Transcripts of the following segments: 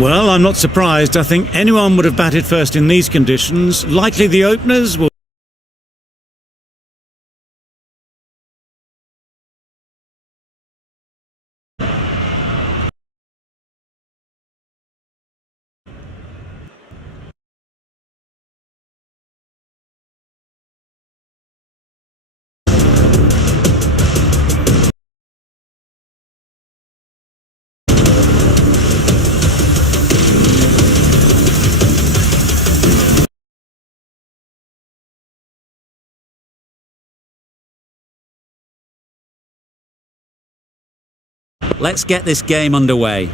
Well, I'm not surprised. I think anyone would have batted first in these conditions. Likely the openers will... Let's get this game underway.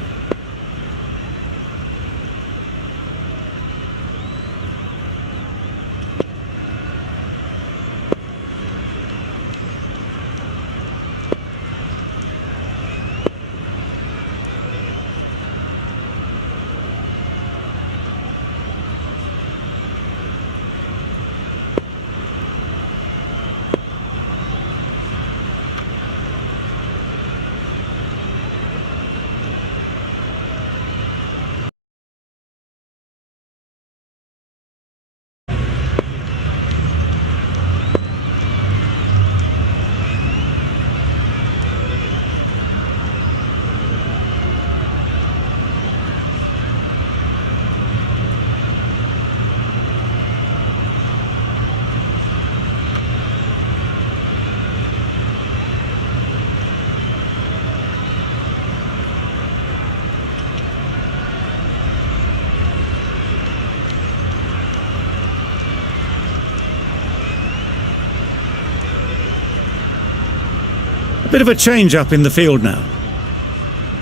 A bit of a change-up in the field now.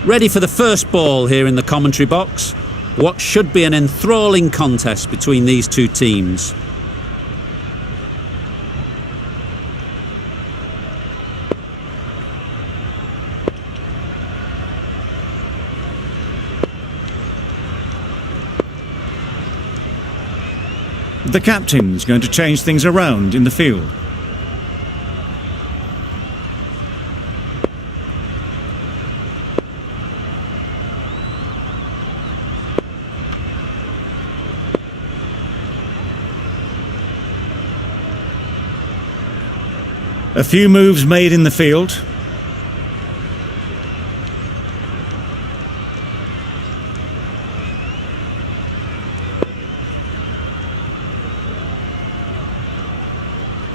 Ready for the first ball here in the commentary box. What should be an enthralling contest between these two teams. The captain's going to change things around in the field. A few moves made in the field.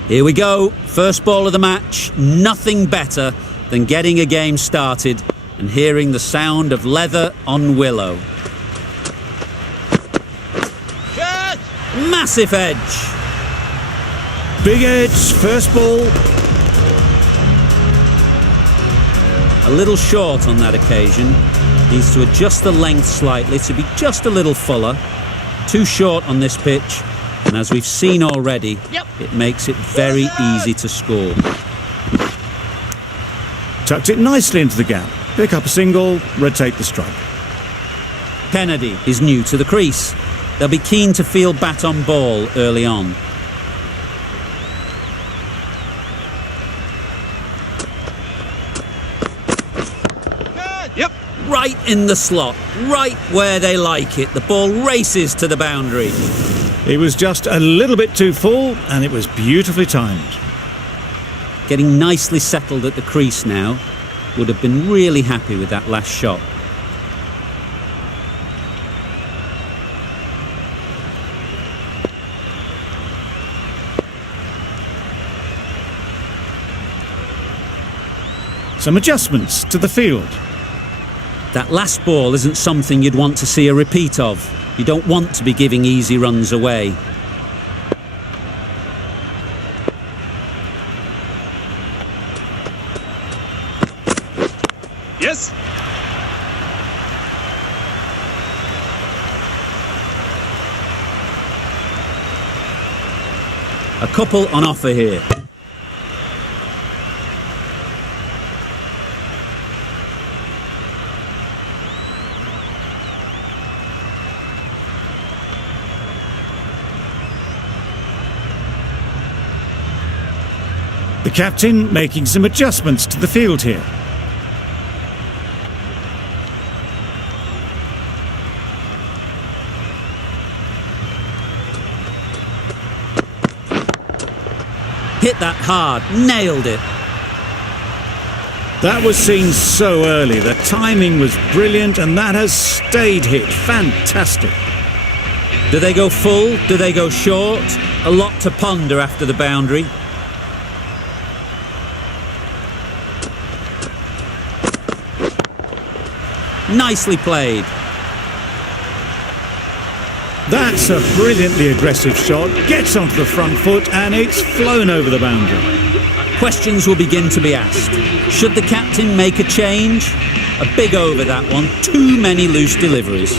Here we go, first ball of the match. Nothing better than getting a game started and hearing the sound of leather on willow. Catch! Massive edge. Big edge, first ball. A little short on that occasion. Needs to adjust the length slightly to be just a little fuller. Too short on this pitch. And as we've seen already, it makes it very easy to score. Tucked it nicely into the gap. Pick up a single, rotate the strike. Kennedy is new to the crease. They'll be keen to field bat on ball early on. Right in the slot, right where they like it. The ball races to the boundary. It was just a little bit too full, and it was beautifully timed. Getting nicely settled at the crease now. Would have been really happy with that last shot. Some adjustments to the field. That last ball isn't something you'd want to see a repeat of. You don't want to be giving easy runs away. Yes! A couple on offer here. The captain making some adjustments to the field here. hit that hard, nailed it. That was seen so early. The timing was brilliant, and that has stayed hit. Fantastic. Do they go full? Do they go short? A lot to ponder after the boundary. Nicely played. That's a brilliantly aggressive shot. Gets onto the front foot, and it's flown over the boundary. Questions will begin to be asked. Should the captain make a change? A big over that one. Too many loose deliveries.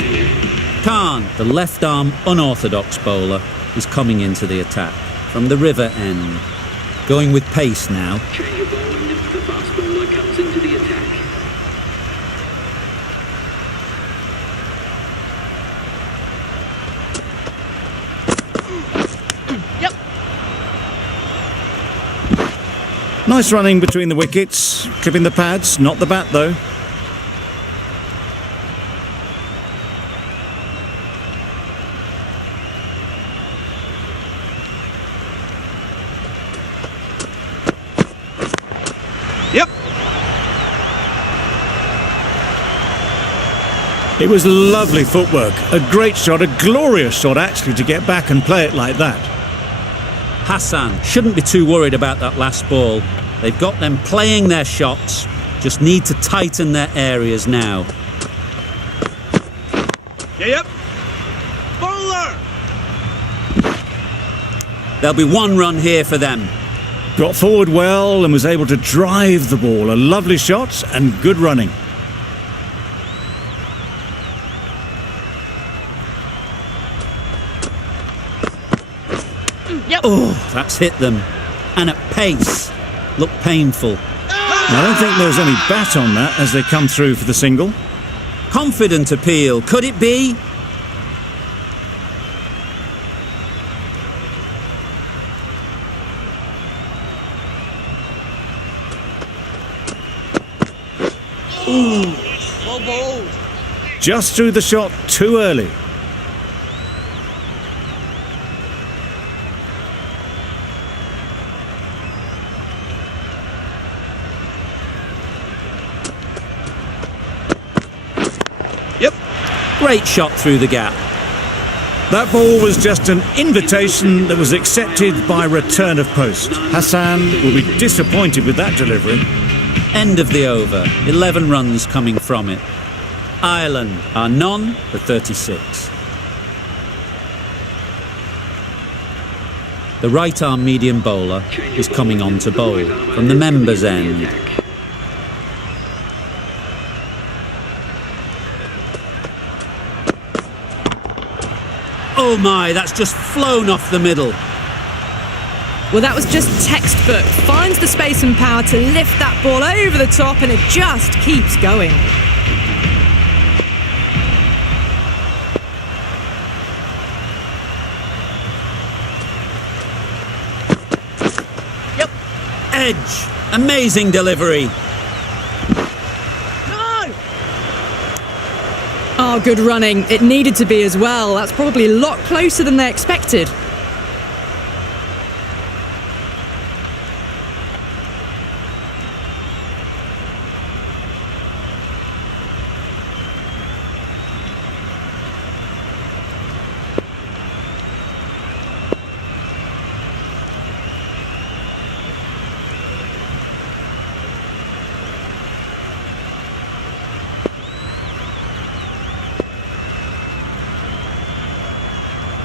Khan, the left-arm unorthodox bowler, is coming into the attack from the river end. Going with pace now. Change of ball and the fast bowler comes into the attack. Nice running between the wickets. Clipping the pads, not the bat though. Yep. It was lovely footwork. A great shot, a glorious shot actually, to get back and play it like that. Hassan shouldn't be too worried about that last ball. They've got them playing their shots, just need to tighten their areas now. Yep. Bowler! There'll be one run here for them. Got forward well and was able to drive the ball. A lovely shot and good running. Yep. Oh, that's hit them. And at pace. Look painful. I don't think there's any bat on that as they come through for the single. Confident appeal. Could it be? Ooh. Well bowled. Just threw the shot too early. Yep. Great shot through the gap. That ball was just an invitation that was accepted by return of post. Hassan will be disappointed with that delivery. End of the over. 11 runs coming from it. Ireland are none for 36. The right-arm medium bowler is coming on to bowl from the members' end. Oh my, that's just flown off the middle. Well, that was just textbook. Finds the space and power to lift that ball over the top, and it just keeps going. Yep. Edge. Amazing delivery. No! Oh, good running. It needed to be as well. That's probably a lot closer than they expected.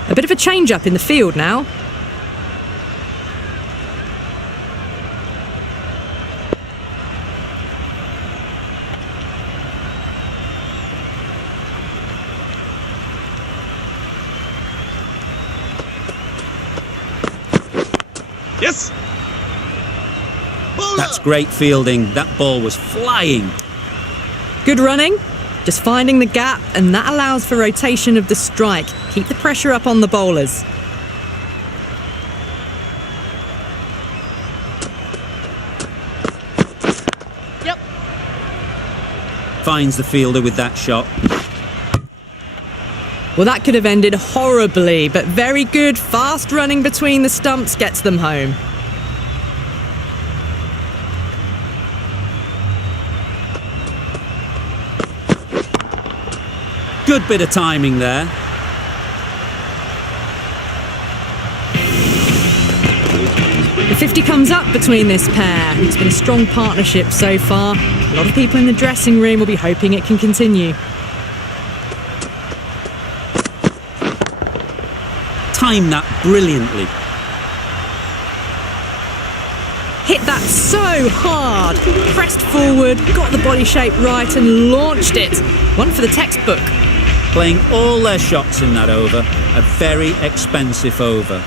A bit of a change-up in the field now. Yes! Bowler! That's great fielding. That ball was flying. Good running. Just finding the gap, and that allows for rotation of the strike. Keep the pressure up on the bowlers. Yep. Finds the fielder with that shot. Well, that could have ended horribly, but very good, fast running between the stumps gets them home. Good bit of timing there. The 50 comes up between this pair. It's been a strong partnership so far. A lot of people in the dressing room will be hoping it can continue. Timed that brilliantly. Hit that so hard. Pressed forward, got the body shape right and launched it. One for the textbook. Playing all their shots in that over. A very expensive over.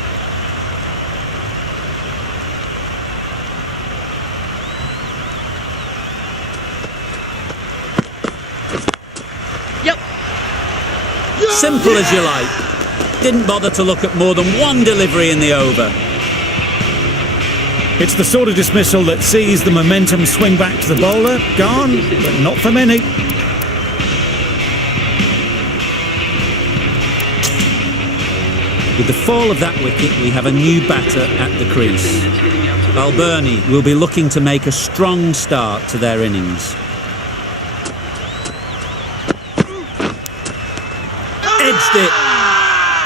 Yep. Simple as you like. Didn't bother to look at more than one delivery in the over. It's the sort of dismissal that sees the momentum swing back to the bowler. Gone, but not for many. With the fall of that wicket, we have a new batter at the crease. Balbirnie will be looking to make a strong start to their innings. Edged it.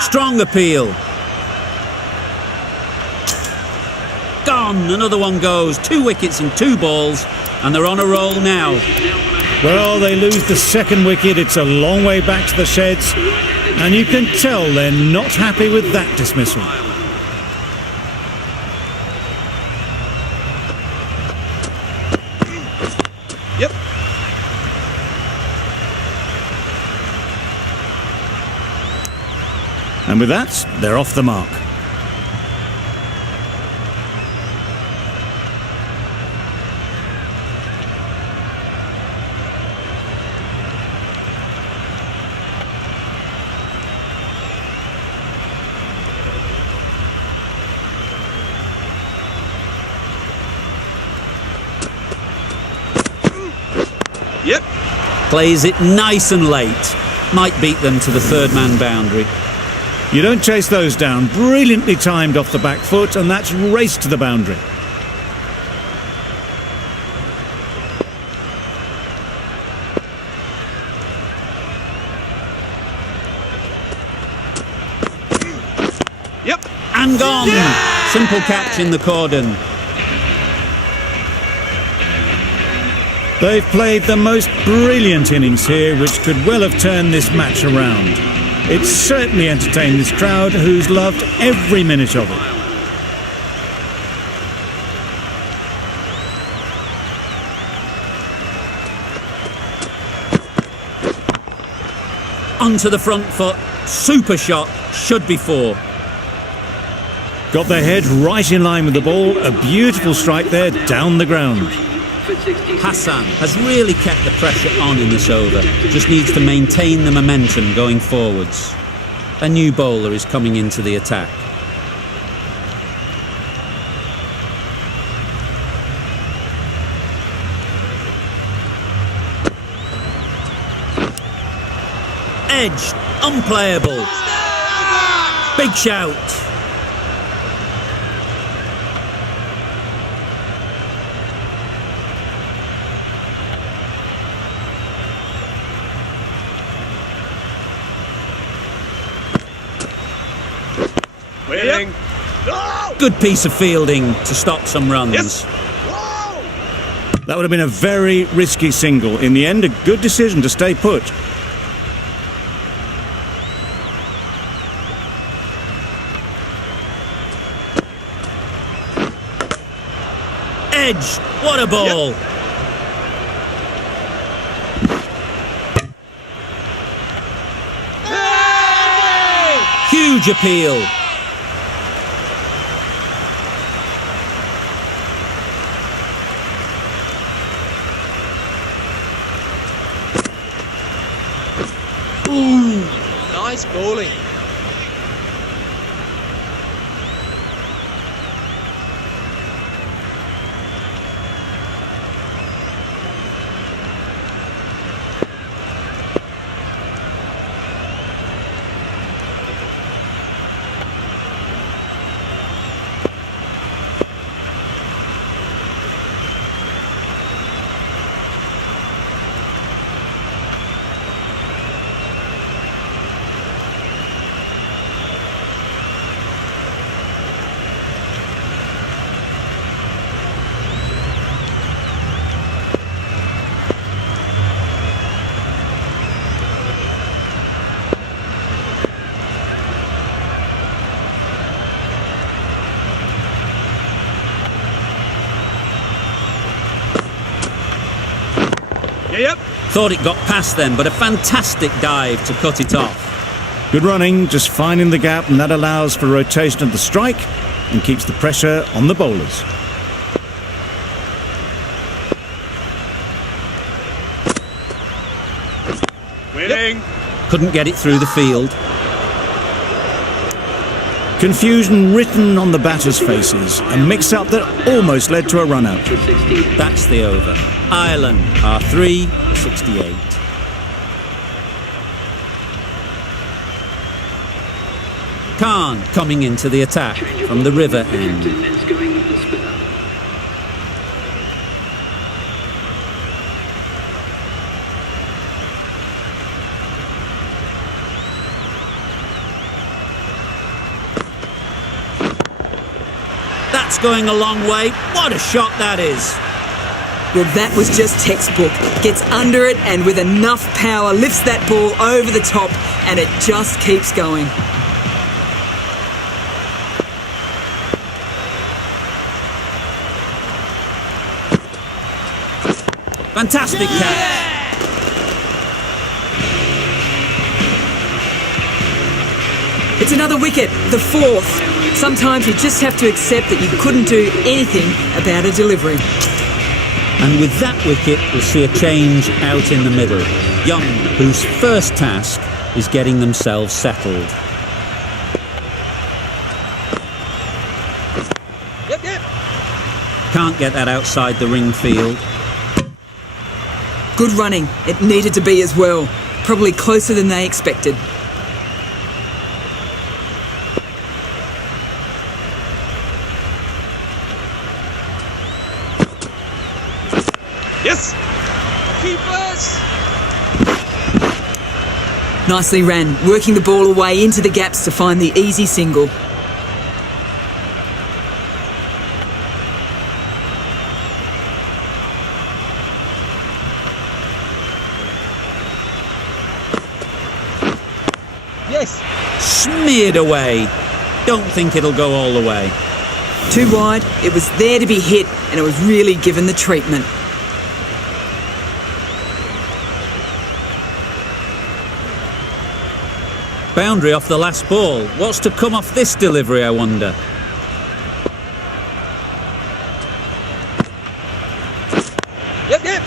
Strong appeal. Gone. Another one goes. 2 wickets in 2 balls, and they're on a roll now. Well, they lose the second wicket. It's a long way back to the sheds, and you can tell they're not happy with that dismissal. Yep. And with that, they're off the mark. Yep. Plays it nice and late. Might beat them to the 3rd man boundary. You don't chase those down. Brilliantly timed off the back foot, and that's raced to the boundary. Yep. And gone. Simple catch in the cordon. They've played the most brilliant innings here, which could well have turned this match around. It's certainly entertained this crowd, who's loved every minute of it. Onto the front foot. Super shot. Should be 4. Got their head right in line with the ball. A beautiful strike there, down the ground. Hassan has really kept the pressure on in this over. Just needs to maintain the momentum going forwards. A new bowler is coming into the attack. Edged. Unplayable. Big shout. Waiting. Good piece of fielding to stop some runs. Yes. That would have been a very risky single. In the end, a good decision to stay put. Edge. What a ball. Yep. Huge appeal. Nice bowling. Thought it got past them, but a fantastic dive to cut it off. Good running, just finding the gap, and that allows for rotation of the strike and keeps the pressure on the bowlers. Winning. Couldn't get it through the field. Confusion written on the batters' faces, a mix-up that almost led to a run-out. That's the over. Ireland are 3 for 68. Khan coming into the attack from the river end. It's going with the spinner. That's going a long way. What a shot that is. Well, that was just textbook. Gets under it and with enough power lifts that ball over the top and it just keeps going. Fantastic catch. It's another wicket, the fourth. Sometimes you just have to accept that you couldn't do anything about a delivery. And with that wicket, we'll see a change out in the middle. Young, whose first task is getting themselves settled. Yep. Can't get that outside the ring field. Good running. It needed to be as well. Probably closer than they expected. Yes. Keepers. Nicely ran, working the ball away into the gaps to find the easy single. Yes. Smeared away. Don't think it'll go all the way. Too wide, it was there to be hit and it was really given the treatment. Boundary off the last ball. What's to come off this delivery, I wonder? Yep.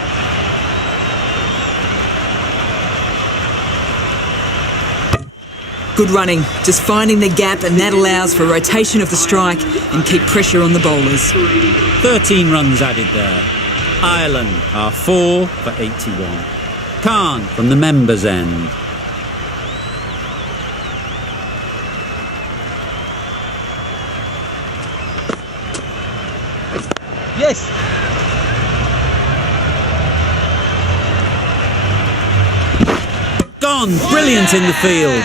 Good running, just finding the gap and that allows for rotation of the strike and keep pressure on the bowlers. 13 runs added there. Ireland are 4 for 81. Khan from the members' end. Yes. Gone. Brilliant in the field.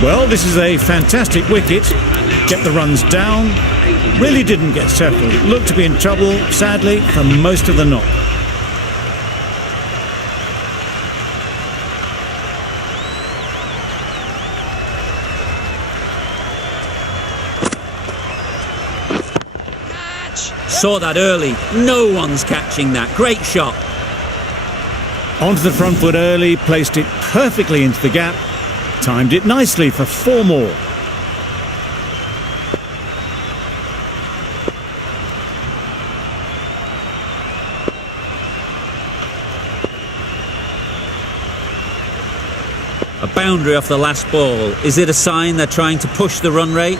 Well, this is a fantastic wicket. Kept the runs down. Really didn't get settled. Looked to be in trouble, sadly, for most of the knock. Saw that early. No one's catching that. Great shot. Onto the front foot early, placed it perfectly into the gap. Timed it nicely for 4 more. A boundary off the last ball. Is it a sign they're trying to push the run rate?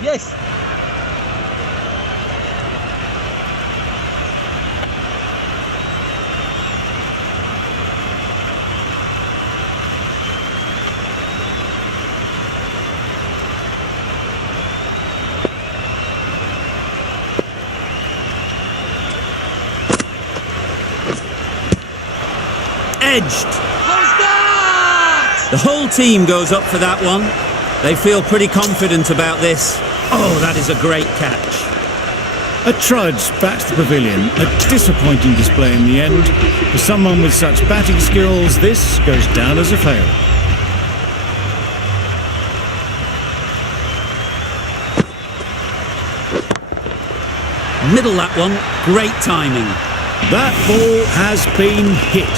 Yes. Edged. The whole team goes up for that one. They feel pretty confident about this. Oh, that is a great catch. A trudge back to the pavilion. A disappointing display in the end. For someone with such batting skills, this goes down as a fail. Middle that one, great timing. That ball has been hit.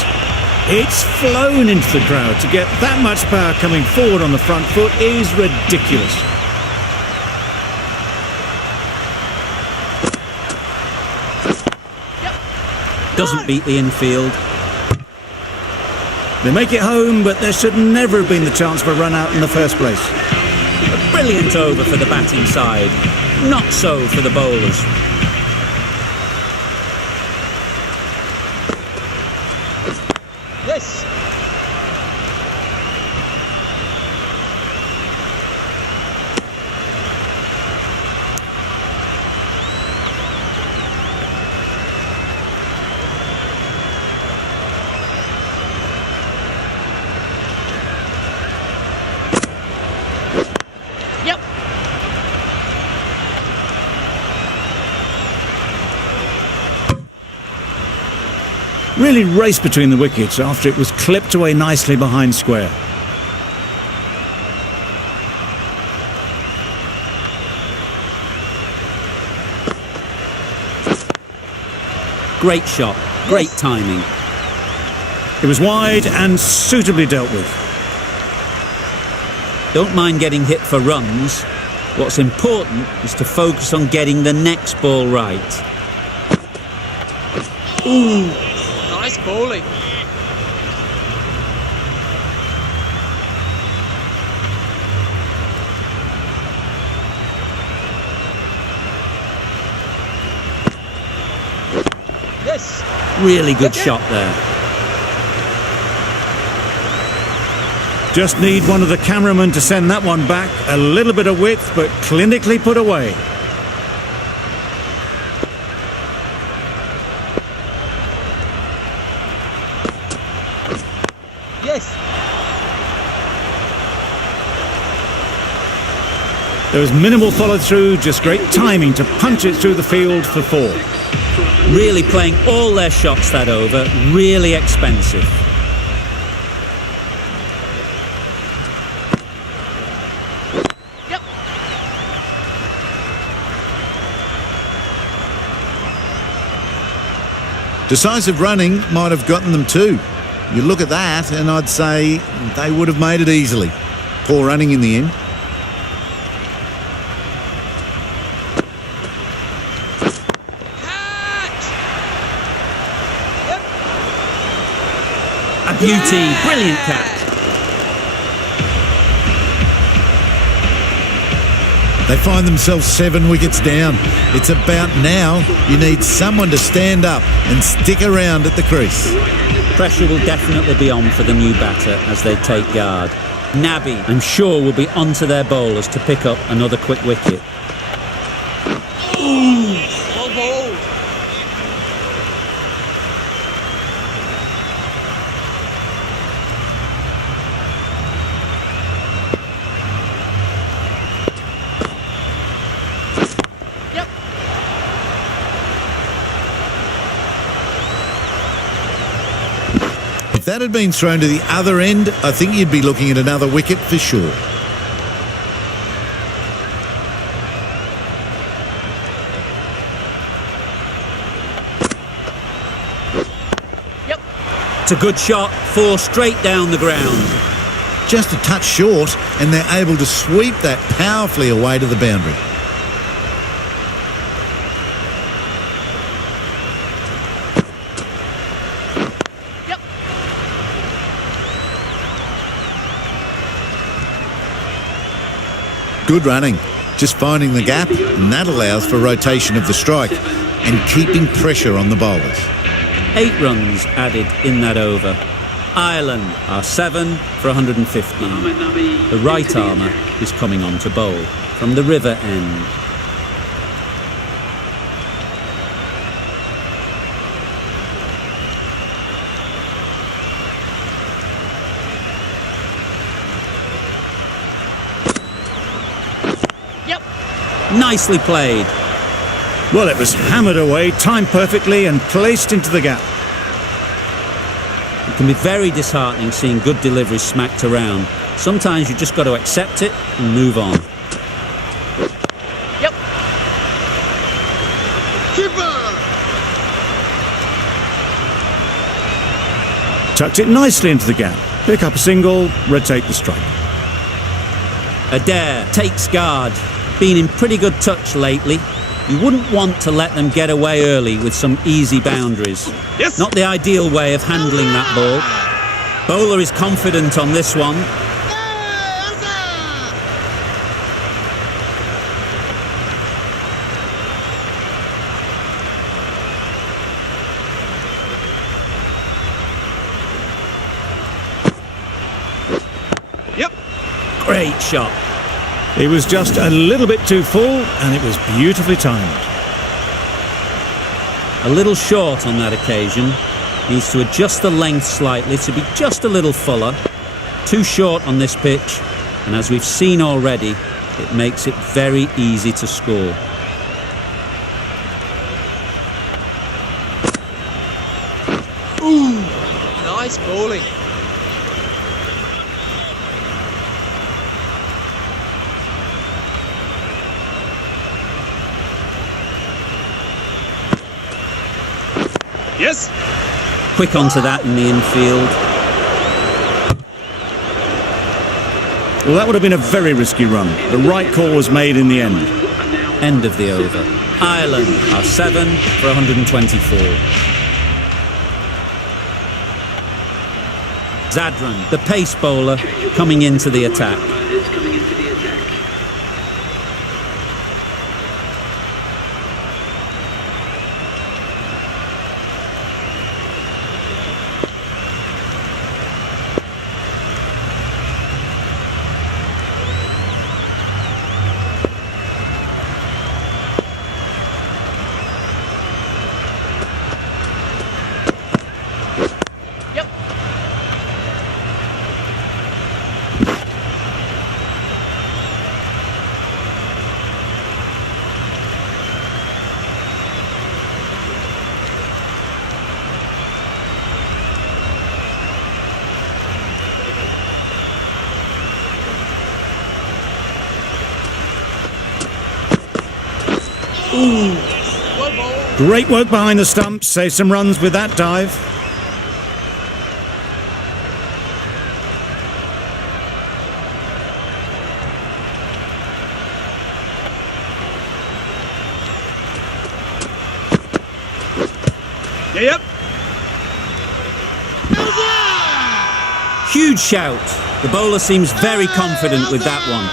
It's flown into the crowd. To get that much power coming forward on the front foot is ridiculous. Doesn't beat the infield. They make it home, but there should never have been the chance for a run out in the first place. A brilliant over for the batting side. Not so for the bowlers. Yes. Yep. Really raced between the wickets after it was clipped away nicely behind square. Great shot, great timing. It was wide and suitably dealt with. Don't mind getting hit for runs. What's important is to focus on getting the next ball right. Nice bowling. Yes. Really good shot there. Just need one of the cameramen to send that one back. A little bit of width, but clinically put away. Yes. There was minimal follow through, just great timing to punch it through the field for 4. Really playing all their shots that over. Really expensive. Yep. Decisive running might have gotten them too. You look at that and I'd say they would have made it easily. Poor running in the end. A beauty, brilliant catch. They find themselves 7 wickets down. It's about now you need someone to stand up and stick around at the crease. Pressure will definitely be on for the new batter as they take guard. Nabi, I'm sure, will be onto their bowlers to pick up another quick wicket. Well bowled. Yep. If that had been thrown to the other end, I think you'd be looking at another wicket for sure. Yep. It's a good shot, 4 straight down the ground. Just a touch short, and they're able to sweep that powerfully away to the boundary. Yep. Good running, just finding the gap, and that allows for rotation of the strike and keeping pressure on the bowlers. 8 runs added in that over. Ireland are 7 for 115. The right armour is coming on to bowl from the river end. Yep. Nicely played. Well, it was hammered away, timed perfectly and placed into the gap. It can be very disheartening seeing good deliveries smacked around. Sometimes you just got to accept it and move on. Yep. Tucked it nicely into the gap. Pick up a single, rotate the strike. Adair takes guard. Been in pretty good touch lately. You wouldn't want to let them get away early with some easy boundaries. Yes. Not the ideal way of handling that ball. Bowler is confident on this one. Yep. Great shot. It was just a little bit too full, and it was beautifully timed. A little short on that occasion. Needs to adjust the length slightly to be just a little fuller. Too short on this pitch, and as we've seen already, it makes it very easy to score. Nice bowling. Yes. Quick onto that in the infield. Well, that would have been a very risky run. The right call was made in the end. End of the over. Ireland are 7 for 124. Zadran, the pace bowler, coming into the attack. Is coming into the attack. Well bowled. Great work behind the stumps. Save some runs with that dive. Yep. Huge shout. The bowler seems very confident with that one.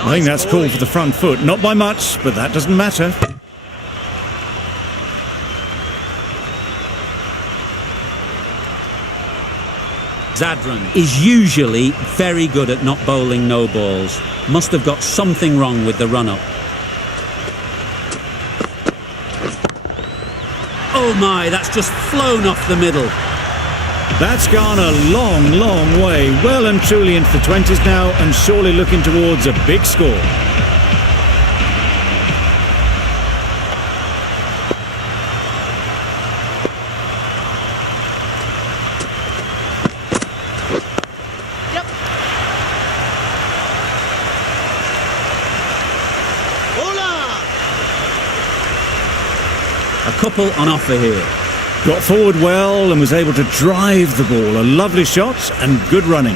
I think that's called for the front foot. Not by much, but that doesn't matter. Zadran is usually very good at not bowling no balls. Must have got something wrong with the run-up. Oh my, that's just flown off the middle. That's gone a long, long way. Well and truly into the 20s now, and surely looking towards a big score. A couple on offer here. Got forward well and was able to drive the ball. A lovely shot and good running.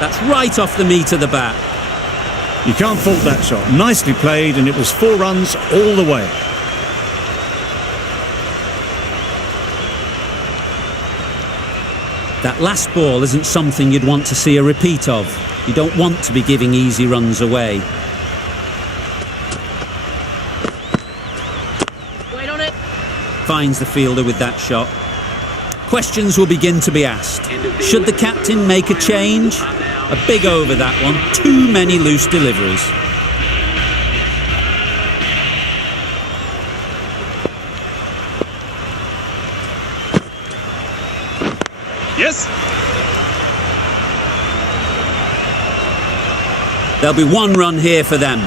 That's right off the meat of the bat. You can't fault that shot. Nicely played, and it was 4 runs all the way. That last ball isn't something you'd want to see a repeat of. You don't want to be giving easy runs away. Wait on it. Finds the fielder with that shot. Questions will begin to be asked. Should the captain make a change? A big over that one. Too many loose deliveries. Yes. There'll be one run here for them.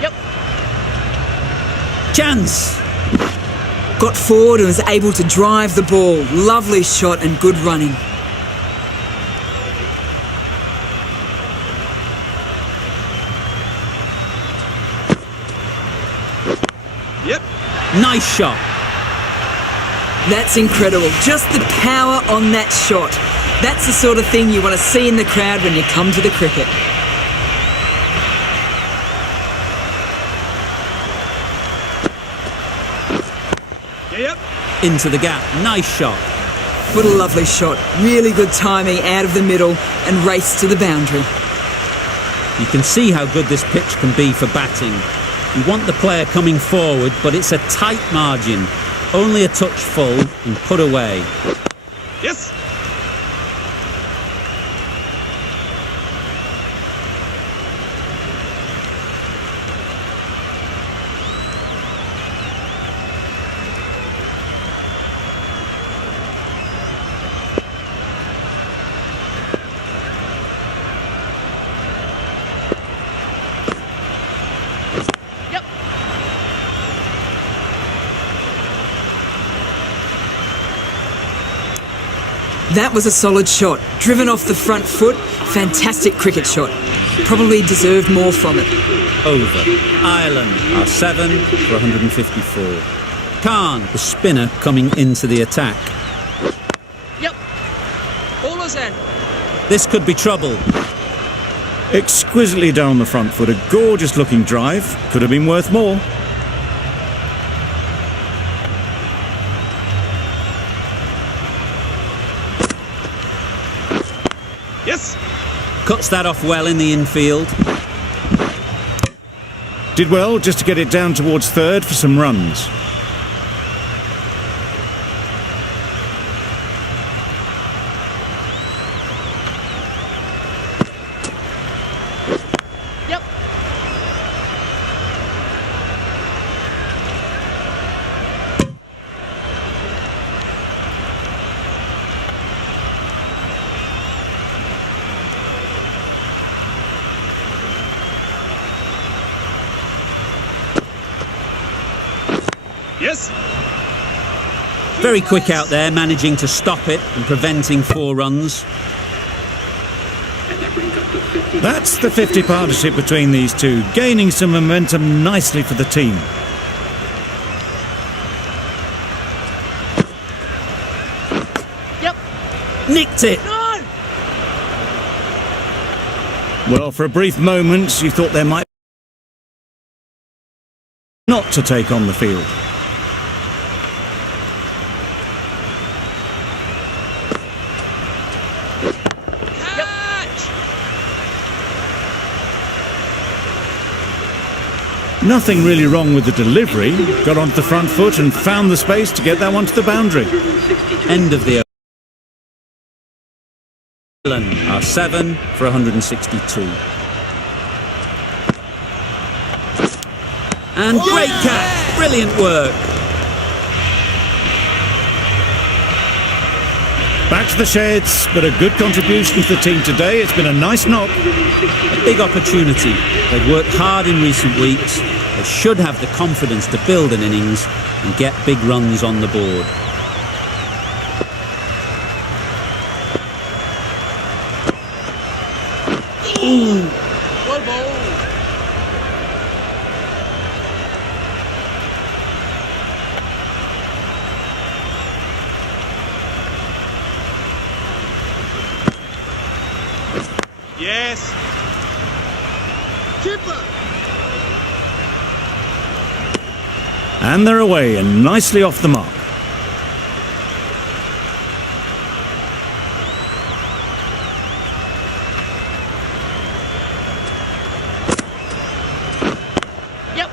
Yep. Chance. Got forward and was able to drive the ball. Lovely shot and good running. Yep. Nice shot. That's incredible. Just the power on that shot. That's the sort of thing you want to see in the crowd when you come to the cricket. Yep. Into the gap. Nice shot. What a lovely shot. Really good timing out of the middle and race to the boundary. You can see how good this pitch can be for batting. You want the player coming forward, but it's a tight margin. Only a touch full and put away. Yes. That was a solid shot. Driven off the front foot. Fantastic cricket shot. Probably deserved more from it. Over. Ireland are 7 for 154. Khan, the spinner, coming into the attack. Yep. Ballers end. This could be trouble. Exquisitely down the front foot, a gorgeous looking drive. Could have been worth more. Yes. Cuts that off well in the infield. Did well just to get it down towards third for some runs. Yep. Yes. Very quick out there, managing to stop it and preventing 4 runs. And that brings up to 50. That's the 50 partnership between these two, gaining some momentum nicely for the team. Yep. Nicked it. No. Well, for a brief moment, you thought there might not to take on the field. Catch. Nothing really wrong with the delivery. Got onto the front foot and found the space to get that one to the boundary. End of the over. Ireland are 7 for 162. And great catch. Brilliant work. Back to the sheds, but a good contribution to the team today. It's been a nice knock. A big opportunity. They've worked hard in recent weeks. They should have the confidence to build an innings and get big runs on the board. Well bowled. Yes. Keeper. And they're away and nicely off the mark. Yep.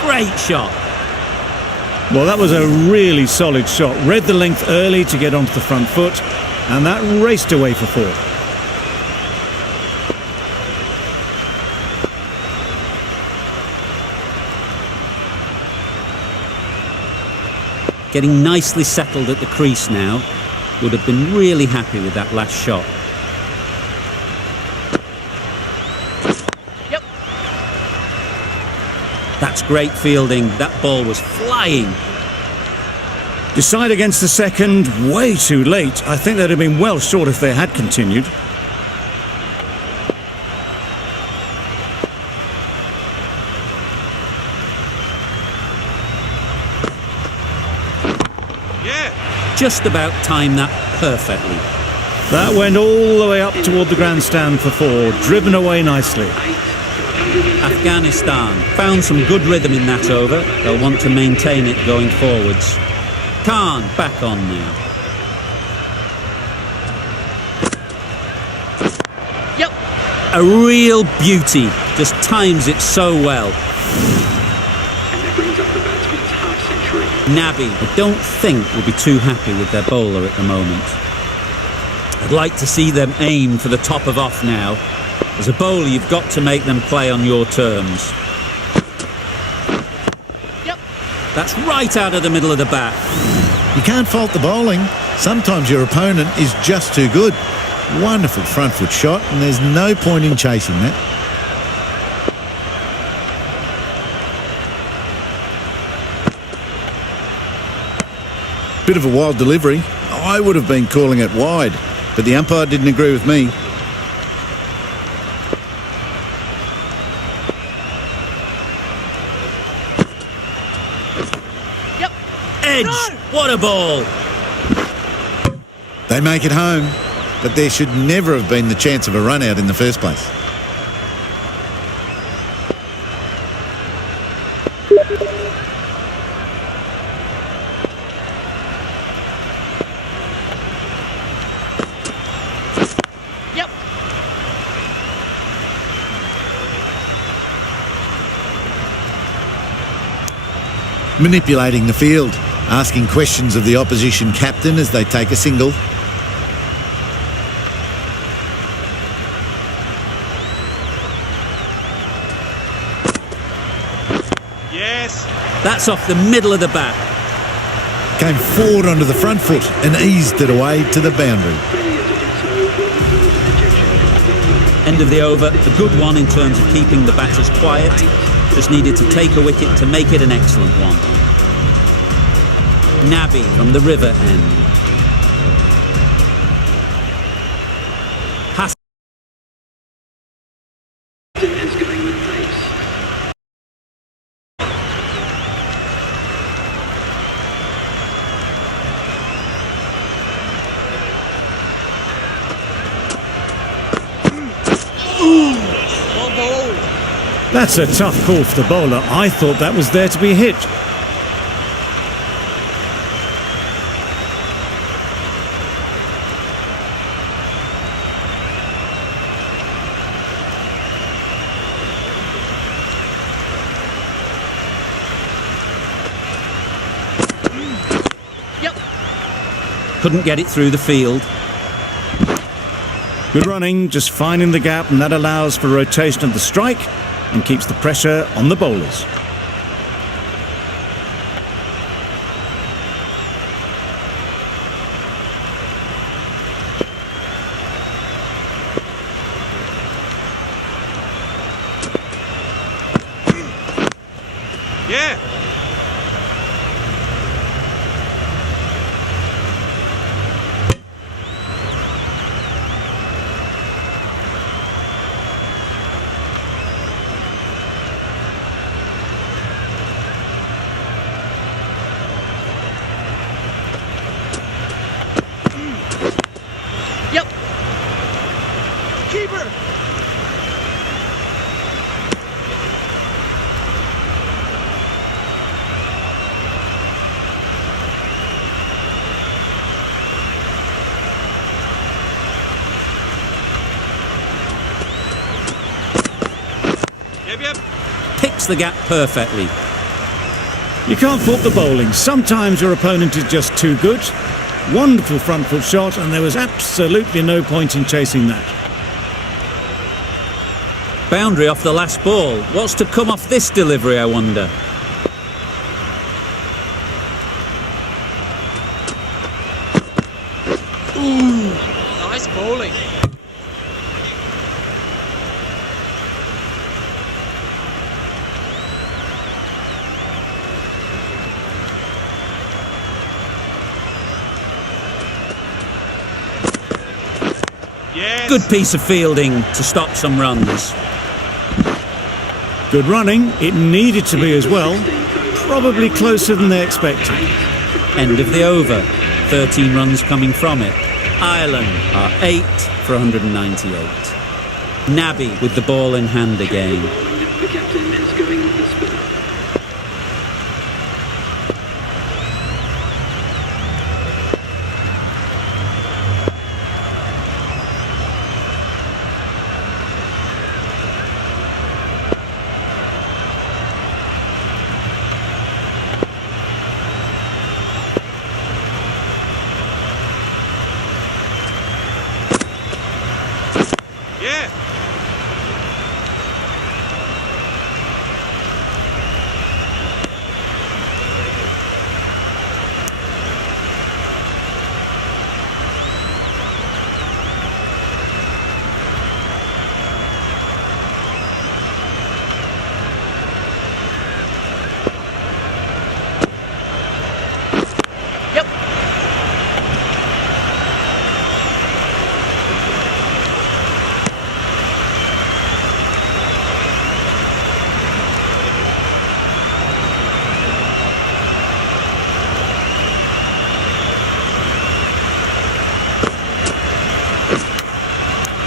Great shot. Well, that was a really solid shot. Read the length early to get onto the front foot, and that raced away for 4. getting nicely settled at the crease now. Would have been really happy with that last shot. Yep. That's great fielding. That ball was flying. Decide against the second, way too late. I think they'd have been well short if they had continued. Yeah. Just about timed that perfectly. That went all the way up toward the grandstand for 4, driven away nicely. Afghanistan found some good rhythm in that over. They'll want to maintain it going forwards. Khan back on now. Yep. A real beauty. Just times it so well. And that brings up the batsman's half-century. Nabi, I don't think will be too happy with their bowler at the moment. I'd like to see them aim for the top of off now. As a bowler, you've got to make them play on your terms. Yep. That's right out of the middle of the bat. You can't fault the bowling. Sometimes your opponent is just too good. Wonderful front foot shot, and there's no point in chasing that. Bit of a wild delivery. I would have been calling it wide, but the umpire didn't agree with me. Yep. Edge! No! What a ball! They make it home, but there should never have been the chance of a run out in the first place. Yep. Manipulating the field, asking questions of the opposition captain as they take a single. Yes. That's off the middle of the bat. Came forward onto the front foot and eased it away to the boundary. End of the over. A good one in terms of keeping the batters quiet. Just needed to take a wicket to make it an excellent one. Nabi from the river end. Is going with pace. Well bowled. That's a tough call for the bowler. I thought that was there to be hit. Yep. Couldn't get it through the field. Good running, just finding the gap, and that allows for rotation of the strike and keeps the pressure on the bowlers. Yeah. Yep. Keeper. Yep, yep. Picks the gap perfectly. You can't fault the bowling. Sometimes your opponent is just too good. Wonderful front foot shot, and there was absolutely no point in chasing that. Boundary off the last ball. What's to come off this delivery, I wonder? Nice bowling. Yes. Good piece of fielding to stop some runs. Good running. It needed to be as well. Probably closer than they expected. End of the over. 13 runs coming from it. Ireland are 8 for 198. Nabby with the ball in hand again. The captain is going with the spinner. Yeah. Yep.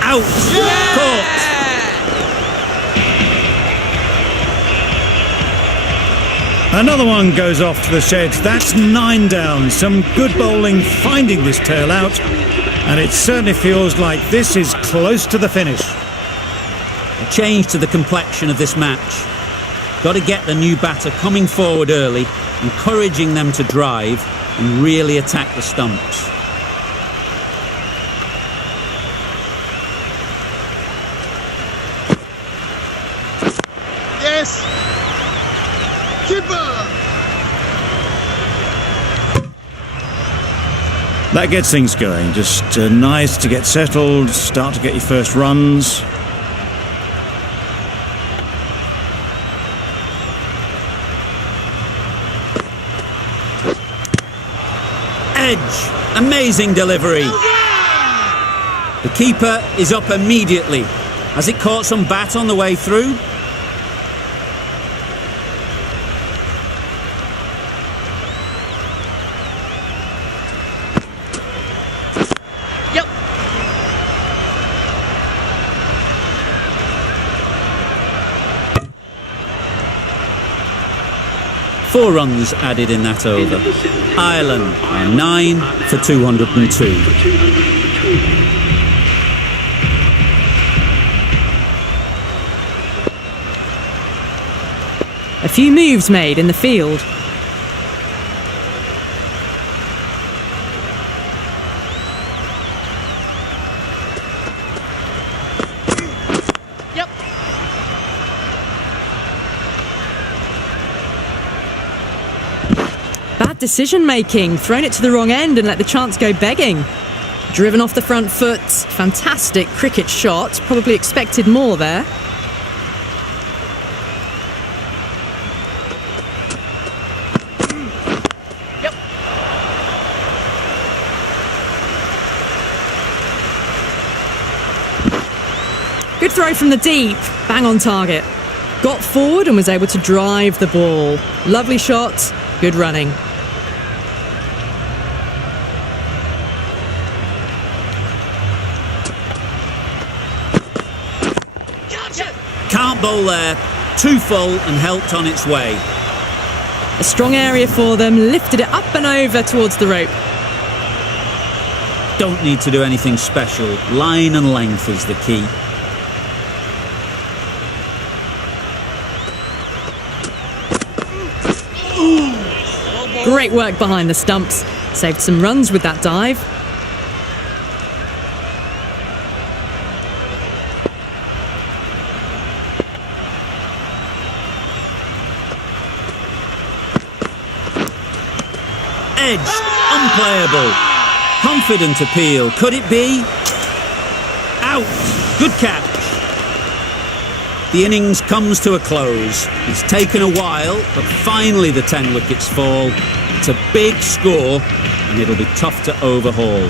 Out! Caught! Another one goes off to the sheds. That's 9 down. Some good bowling finding this tail out. And it certainly feels like this is close to the finish. A change to the complexion of this match. Got to get the new batter coming forward early, encouraging them to drive and really attack the stumps. Yes. Keeper. That gets things going. Just nice to get settled, start to get your first runs. Edge! Amazing delivery. The keeper is up immediately. Has it caught some bat on the way through? Yep. Four runs added in that over. Ireland are 9 for 202. A few moves made in the field. Yep. Bad decision making, thrown it to the wrong end and let the chance go begging. Driven off the front foot, fantastic cricket shot, probably expected more there. Yep. Good throw from the deep, bang on target. Got forward and was able to drive the ball. Lovely shot, good running. Can't bowl there. Too full and helped on its way. A strong area for them, lifted it up and over towards the rope. Don't need to do anything special. Line and length is the key. Great work behind the stumps. Saved some runs with that dive. Edge, unplayable. Confident appeal. Could it be? Out. Good catch. The innings comes to a close. It's taken a while, but finally the 10 wickets fall. It's a big score, and it'll be tough to overhaul.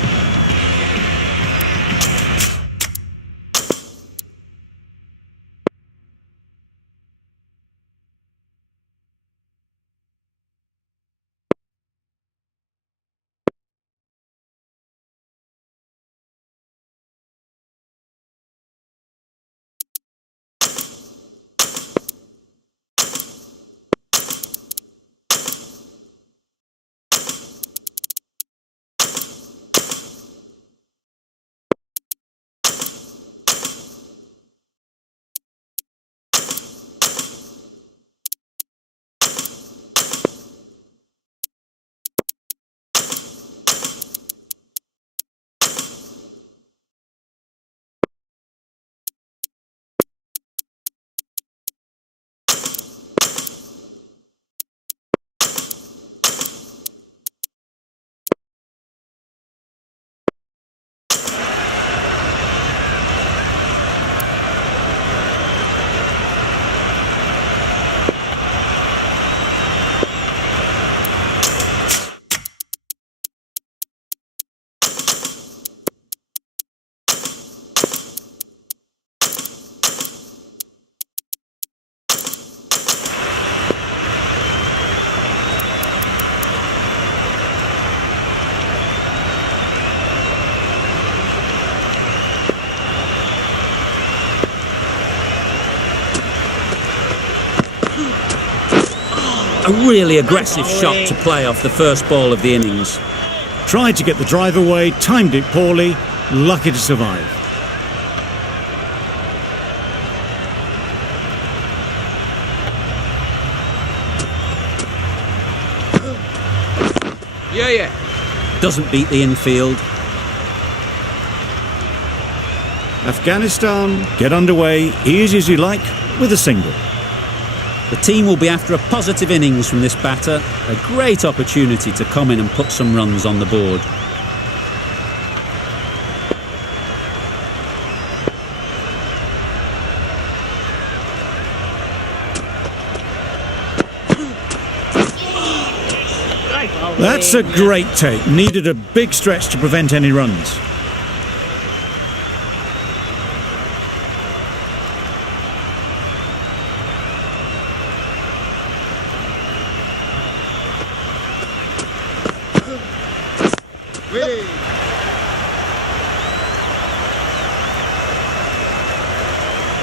A really aggressive shot to play off the first ball of the innings. Tried to get the drive away, timed it poorly, lucky to survive. Yeah. Doesn't beat the infield. Afghanistan get underway, easy as you like, with a single. The team will be after a positive innings from this batter. A great opportunity to come in and put some runs on the board. That's a great take. Needed a big stretch to prevent any runs.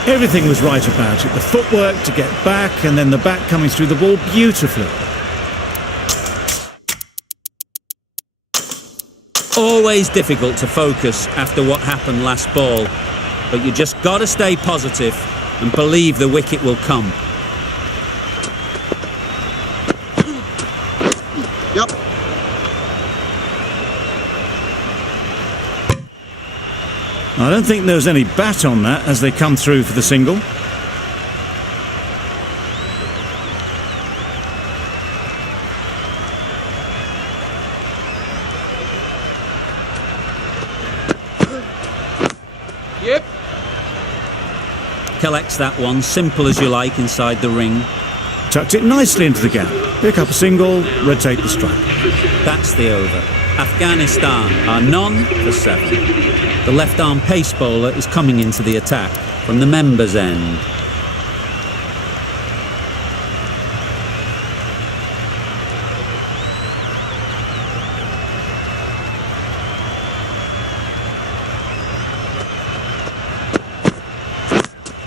Everything was right about it. The footwork to get back and then the bat coming through the ball beautifully. Always difficult to focus after what happened last ball, but you just got to stay positive and believe the wicket will come. Yep. I don't think there was any bat on that as they come through for the single. Yep. Collects that one, simple as you like, inside the ring. Tucked it nicely into the gap. Pick up a single, rotate the strike. That's the over. Afghanistan are none for 7. The left-arm pace bowler is coming into the attack from the members' end.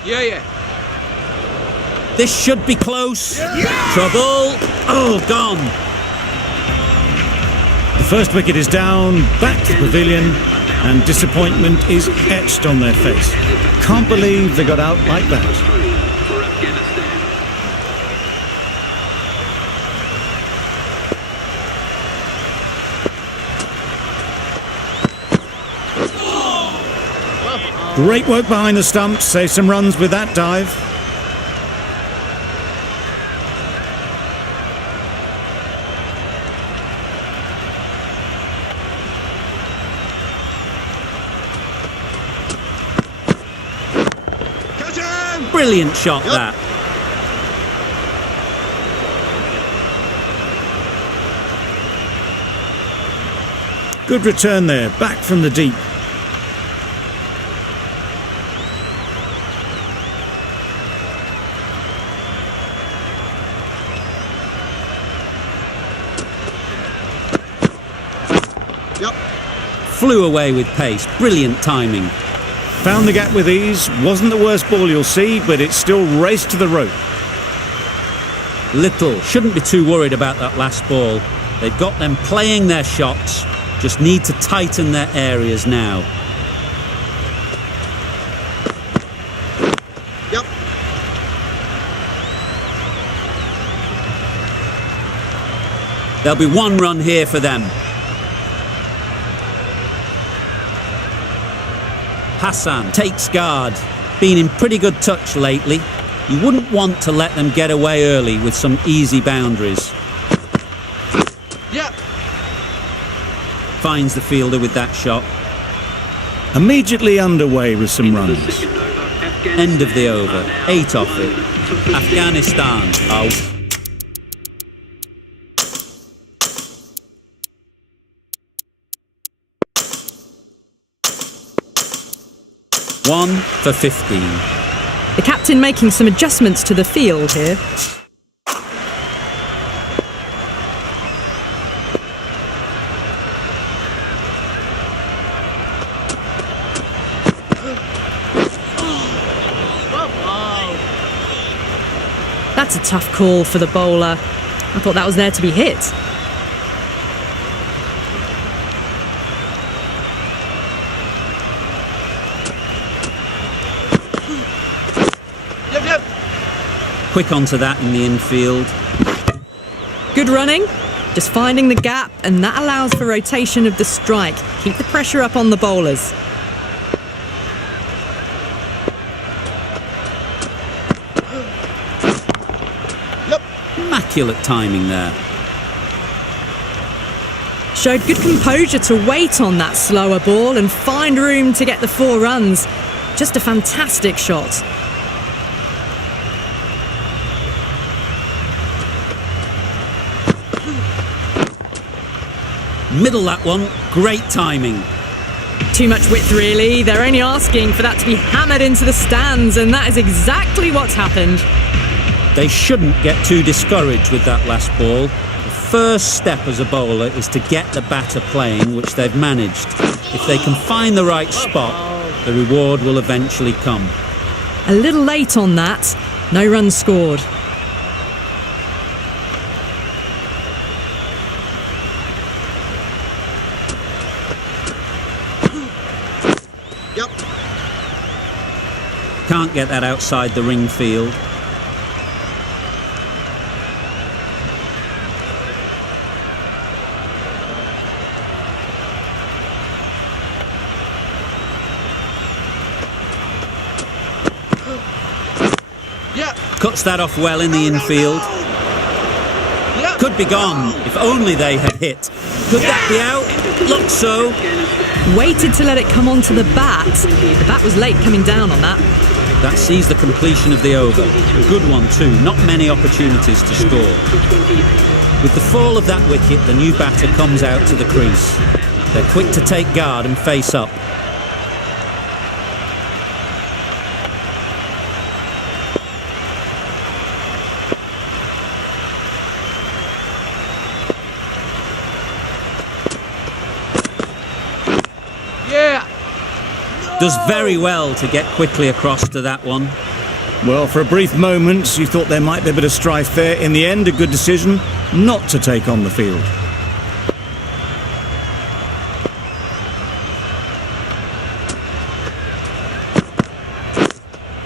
Yeah. This should be close. Trouble. Oh, gone. The first wicket is down, back to the pavilion, and disappointment is etched on their face. Can't believe they got out like that. For Afghanistan. Great work behind the stumps, save some runs with that dive. Brilliant shot, that. Good return there, back from the deep. Flew away with pace. Brilliant timing. Found the gap with ease. Wasn't the worst ball you'll see, but it still raced to the rope. Little. Shouldn't be too worried about that last ball. They've got them playing their shots. Just need to tighten their areas now. Yep. There'll be one run here for them. Hassan takes guard. Been in pretty good touch lately. You wouldn't want to let them get away early with some easy boundaries. Yep. Finds the fielder with that shot. Immediately underway with some runs. End of the over. 8 off it. Afghanistan are... One for 15. The captain making some adjustments to the field here. That's a tough call for the bowler. I thought that was there to be hit. Yep. Quick onto that in the infield. Good running, just finding the gap, and that allows for rotation of the strike. Keep the pressure up on the bowlers. Immaculate timing there. Showed good composure to wait on that slower ball and find room to get the 4 runs. Just a fantastic shot. Middle that one. Great timing. Too much width, really. They're only asking for that to be hammered into the stands, and that is exactly what's happened. They shouldn't get too discouraged with that last ball. The first step as a bowler is to get the batter playing, which they've managed. If they can find the right spot, the reward will eventually come. A little late on that. No runs scored. Yep. Can't get that outside the ring field. Cuts that off well in the infield. Could be gone if only they had hit. Could that be out? Looks so. Waited to let it come onto the bat. The bat was late coming down on that. That sees the completion of the over. A good one too. Not many opportunities to score. With the fall of that wicket, the new batter comes out to the crease. They're quick to take guard and face up. Does very well to get quickly across to that one. Well, for a brief moment, you thought there might be a bit of strife there. In the end, a good decision not to take on the field.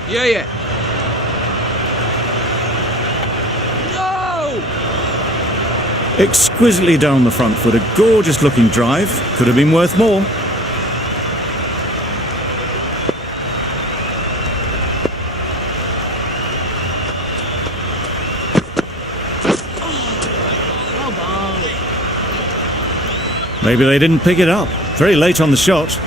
Yeah. No! Exquisitely done on the front foot. A gorgeous looking drive. Could have been worth more. Maybe they didn't pick it up. Very late on the shot.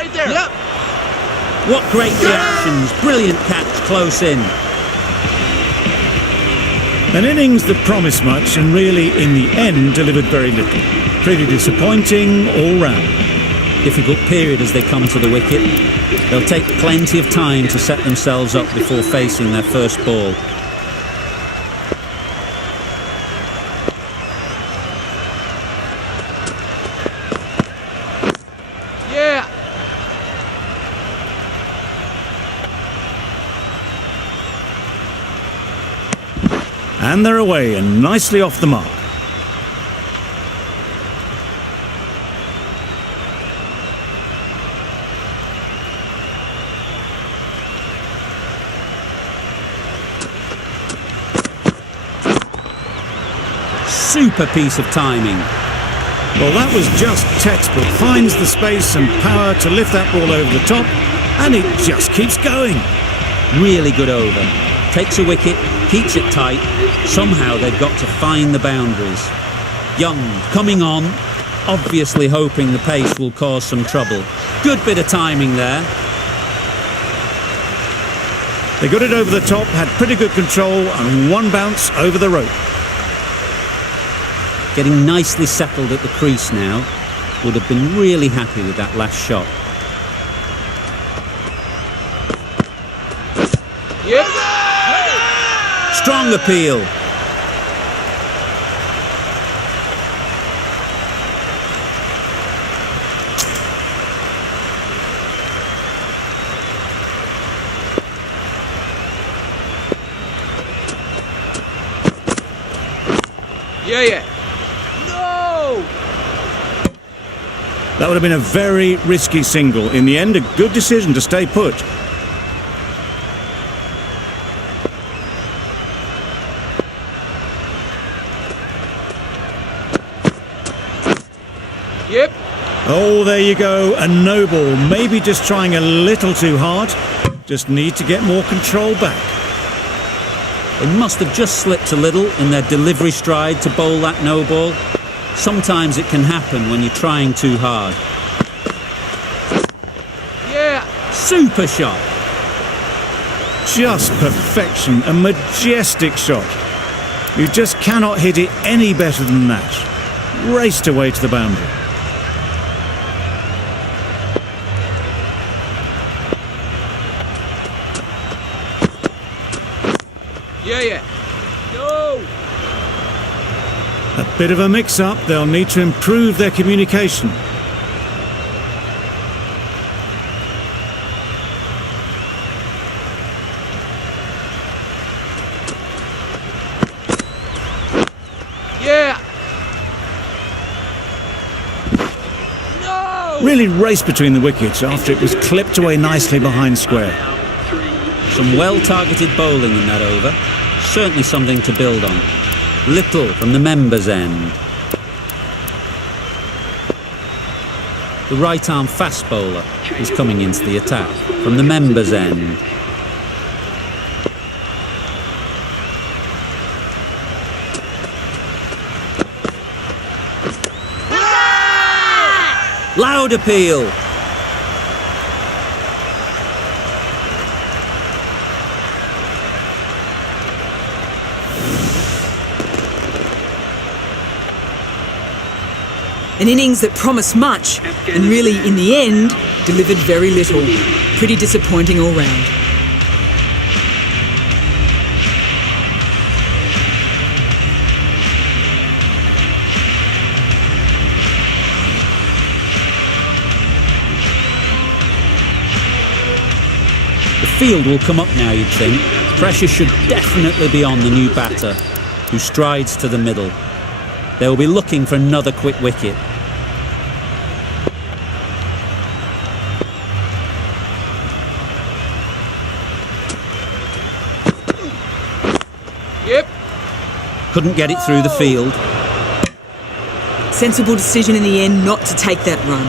Right there. Yep. What great reactions. Brilliant catch close in. An innings that promised much and really, in the end, delivered very little. Pretty disappointing all round. Difficult period as they come to the wicket. They'll take plenty of time to set themselves up before facing their first ball. Yeah. And they're away and nicely off the mark. Super piece of timing. Well, that was just textbook. Finds the space and power to lift that ball over the top, and it just keeps going. Really good over. Takes a wicket, keeps it tight. Somehow they've got to find the boundaries. Young coming on, obviously hoping the pace will cause some trouble. Good bit of timing there. They got it over the top, had pretty good control, and one bounce over the rope. Getting nicely settled at the crease now. Would have been really happy with that last shot. Yep. Strong appeal. Yeah. No! That would have been a very risky single. In the end, a good decision to stay put. Yep. Oh, there you go, a no ball. Maybe just trying a little too hard. Just need to get more control back. They must have just slipped a little in their delivery stride to bowl that no ball. Sometimes it can happen when you're trying too hard. Yeah. Super shot. Just perfection, a majestic shot. You just cannot hit it any better than that. Raced away to the boundary. Yeah. No! A bit of a mix-up. They'll need to improve their communication. Yeah! No! Really raced between the wickets after it was clipped away nicely behind square. Some well-targeted bowling in that over. Certainly something to build on. Little from the members' end. The right-arm fast bowler is coming into the attack from the members' end. Loud appeal. An innings that promised much and really, in the end, delivered very little. Pretty disappointing all round. The field will come up now, you'd think. Pressure should definitely be on the new batter, who strides to the middle. They will be looking for another quick wicket. Yep. Couldn't get it through the field. Sensible decision in the end not to take that run.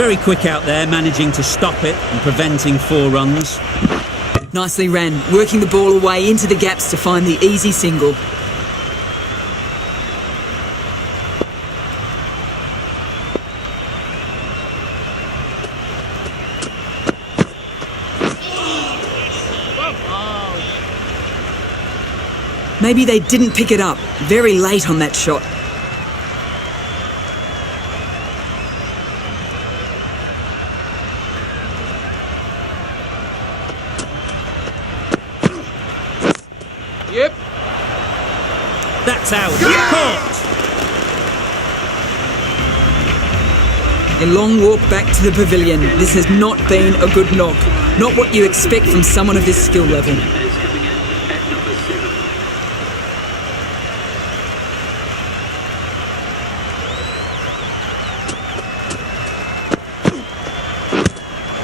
Very quick out there, managing to stop it and preventing 4 runs. Nicely ran, working the ball away into the gaps to find the easy single. Maybe they didn't pick it up. Very late on that shot. Yep. That's out. Caught. A long walk back to the pavilion. This has not been a good knock. Not what you expect from someone of this skill level. Is coming in at number 7.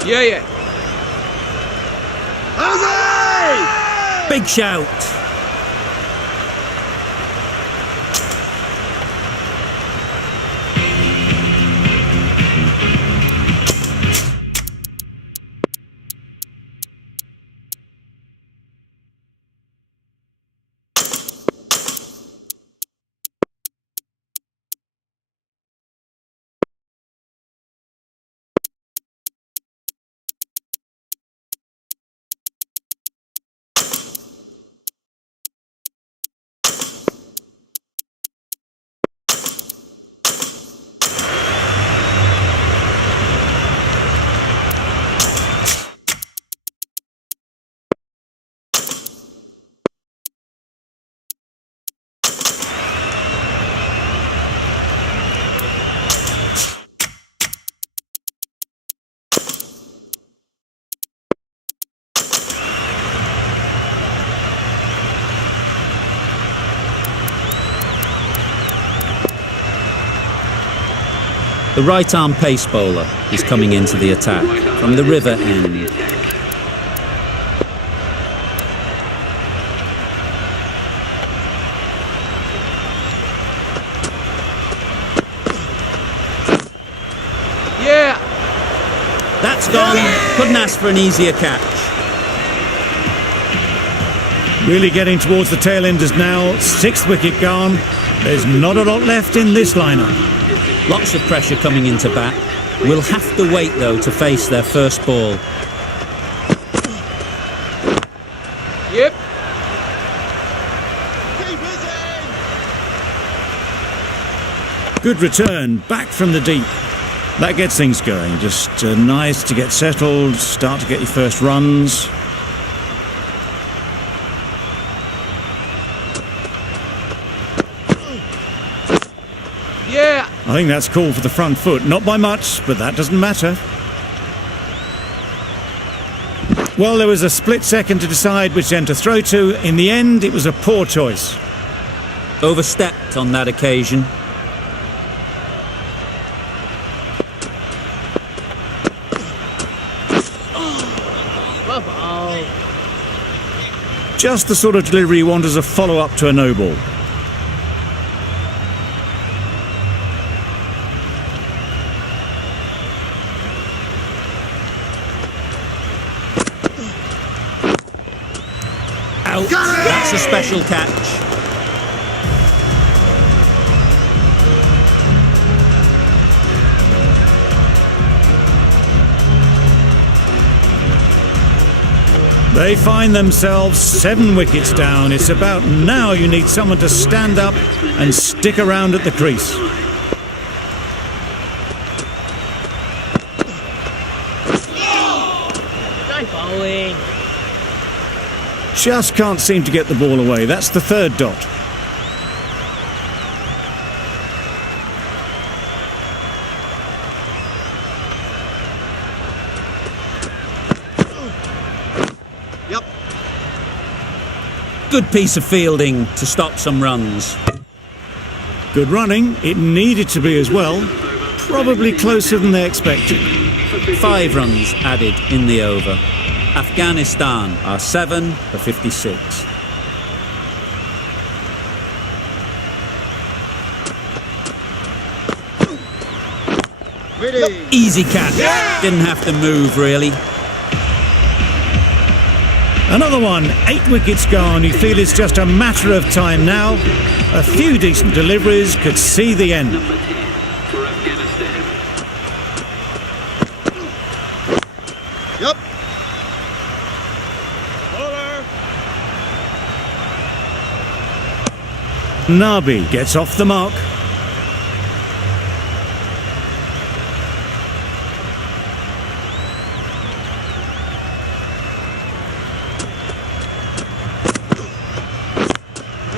Yeah. Big shout. The right-arm pace bowler is coming into the attack from the river end. Yeah. That's gone. Couldn't ask for an easier catch. Really getting towards the tail enders now. 6th wicket gone. There's not a lot left in this lineup. Lots of pressure coming into bat. Will have to wait, though, to face their first ball. Yep. Good return, back from the deep. That gets things going. Just nice to get settled, start to get your first runs. Yeah. I think that's called for the front foot. Not by much, but that doesn't matter. Well, there was a split second to decide which end to throw to. In the end, it was a poor choice. Overstepped on that occasion. Just the sort of delivery you want as a follow-up to a no ball. Out. That's a special catch. They find themselves 7 wickets down. It's about now you need someone to stand up and stick around at the crease. Just can't seem to get the ball away. That's the 3rd dot. Yep. Good piece of fielding to stop some runs. Good running. It needed to be as well. Probably closer than they expected. 5 runs added in the over. Afghanistan are 7 for 56. Easy catch. Didn't have to move, really. Another one, 8 wickets gone. You feel it's just a matter of time now. A few decent deliveries could see the end. Number 10 for Afghanistan. Yep. Nabi gets off the mark.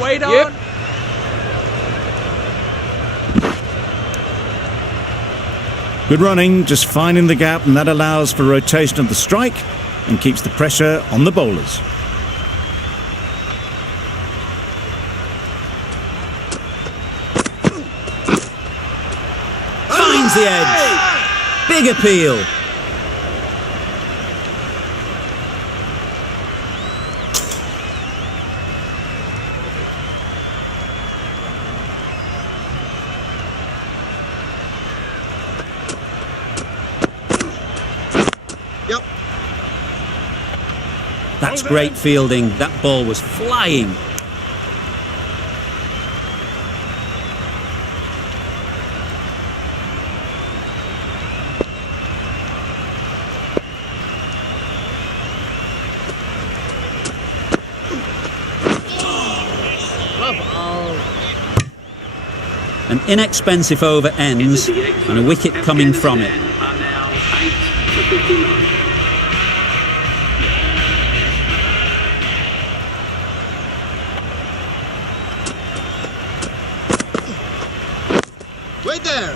Wait on. Good running, just finding the gap, and that allows for rotation of the strike and keeps the pressure on the bowlers. Finds the edge. Big appeal. Yep. That's great fielding. That ball was flying. An inexpensive over ends and a wicket coming from it. Are now 8 for 59. Wait there.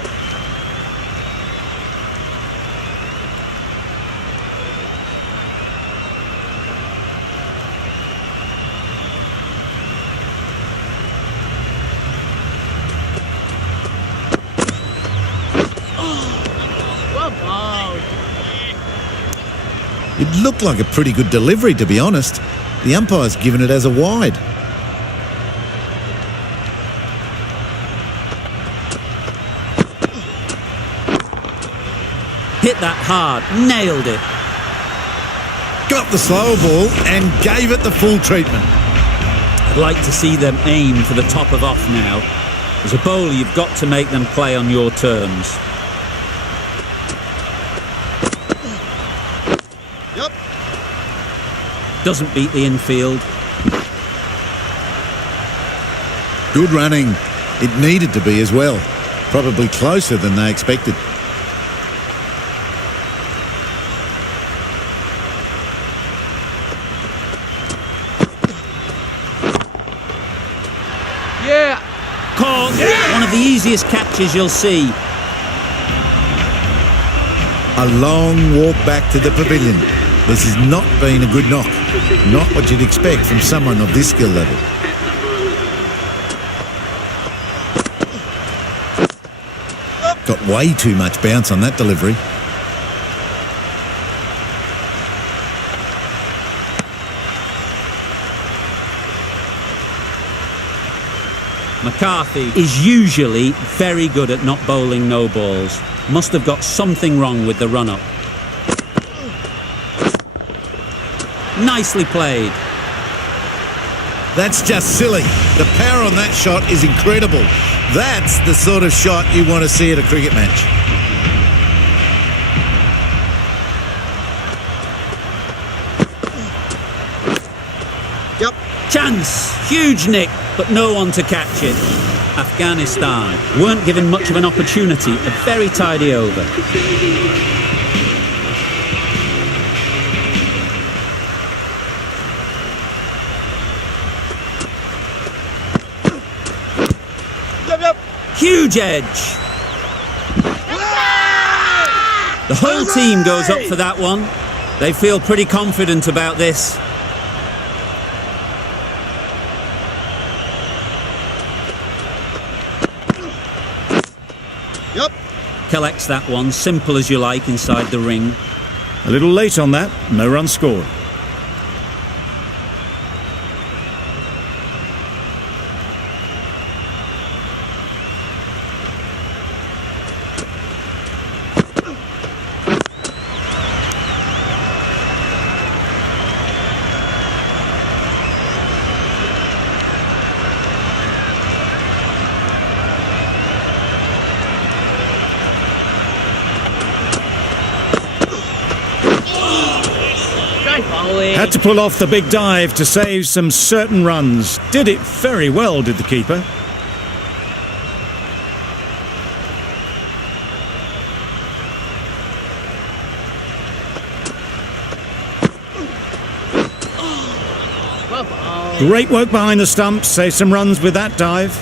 It looked like a pretty good delivery, to be honest. The umpire's given it as a wide. Hit that hard. Nailed it. Got the slower ball and gave it the full treatment. I'd like to see them aim for the top of off now. As a bowler, you've got to make them play on your terms. Yep. Doesn't beat the infield. Good running. It needed to be as well. Probably closer than they expected. Yeah. Caught. One of the easiest catches you'll see. A long walk back to the pavilion. This has not been a good knock. Not what you'd expect from someone of this skill level. Got way too much bounce on that delivery. McCarthy is usually very good at not bowling no balls. Must have got something wrong with the run-up. Nicely played. That's just silly. The power on that shot is incredible. That's the sort of shot you want to see at a cricket match. Yep. Chance. Huge nick, but no one to catch it. Afghanistan weren't given much of an opportunity. A very tidy over. Yep. Huge edge. The whole team goes up for that one. They feel pretty confident about this. Yep. Collects that one, simple as you like, inside the ring. A little late on that, no run scored. Had to pull off the big dive to save some certain runs. Did it very well, did the keeper. Great work behind the stumps, save some runs with that dive.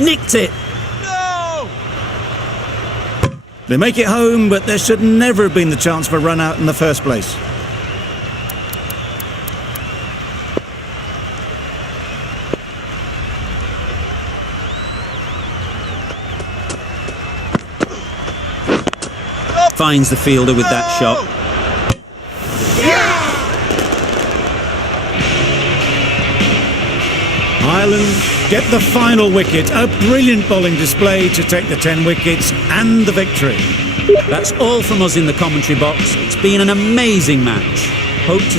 Nicked it. No! They make it home, but there should never have been the chance for a run out in the first place. Finds the fielder with that shot. Ireland get the final wicket. A brilliant bowling display to take the 10 wickets and the victory. That's all from us in the commentary box. It's been an amazing match. Hope to